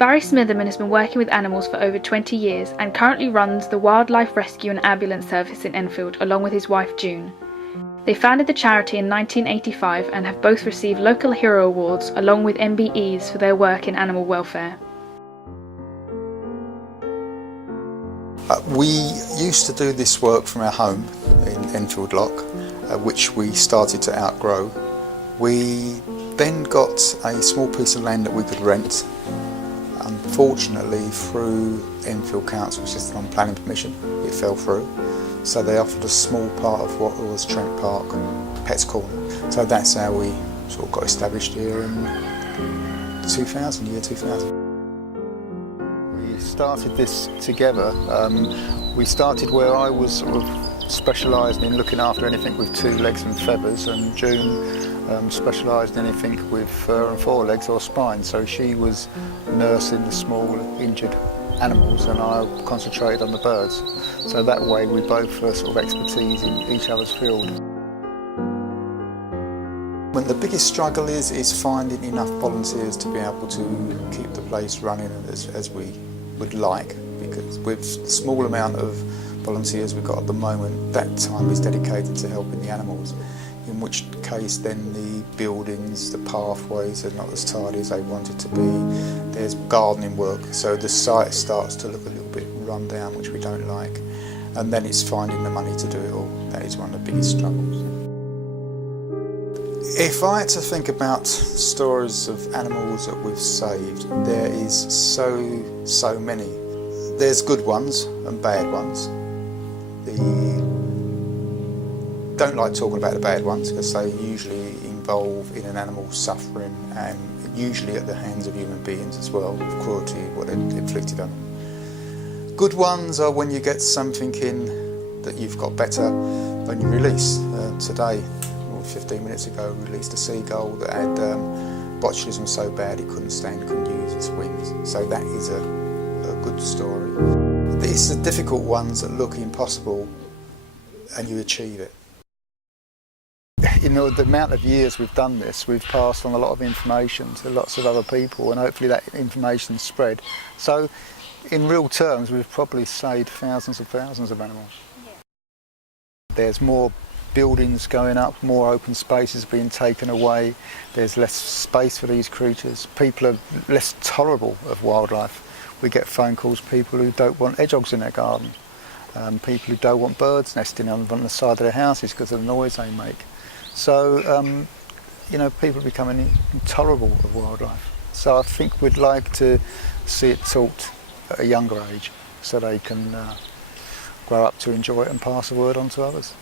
Barry Smitherman has been working with animals for over 20 years and currently runs the Wildlife Rescue and Ambulance Service in Enfield along with his wife June. They founded the charity in 1985 and have both received local hero awards along with MBEs for their work in animal welfare. We used to do this work from our home in Enfield Lock, which we started to outgrow. We then got a small piece of land that we could rent. Unfortunately, through Enfield Council system on planning permission, it fell through. So they offered a small part of what was Trent Park, Pets Corner. So that's how we sort of got established here in year 2000. We started this together. We started where I was sort of specialised in looking after anything with 2 legs and feathers, and June specialised in anything with fur and 4 legs or spine. So she was nursing the small injured animals and I concentrated on the birds. So that way we both were sort of expertise in each other's field. When the biggest struggle is finding enough volunteers to be able to keep the place running as we would like, because with the small amount of volunteers we've got at the moment, that time is dedicated to helping the animals. In which case then the buildings, the pathways are not as tidy as they want it to be. There's gardening work, so the site starts to look a little bit run down, which we don't like. And then it's finding the money to do it all. That is one of the biggest struggles. If I had to think about stories of animals that we've saved, there is so many. There's good ones and bad ones. Don't like talking about the bad ones because they usually involve in an animal suffering and usually at the hands of human beings as well, with cruelty, what it inflicted on them. Good ones are when you get something in that you've got better than you release. Today, or 15 minutes ago, we released a seagull that had botulism so bad it couldn't stand, couldn't use its wings. So that is a good story. These are difficult ones that look impossible and you achieve it. You know, the amount of years we've done this, we've passed on a lot of information to lots of other people, and hopefully that information spread. So, in real terms, we've probably saved thousands of animals. Yeah. There's more buildings going up, more open spaces being taken away, there's less space for these creatures, people are less tolerable of wildlife. We get phone calls, people who don't want hedgehogs in their garden, people who don't want birds nesting on the side of their houses because of the noise they make. So, you know, people are becoming intolerable of wildlife. So I think we'd like to see it taught at a younger age so they can grow up to enjoy it and pass the word on to others.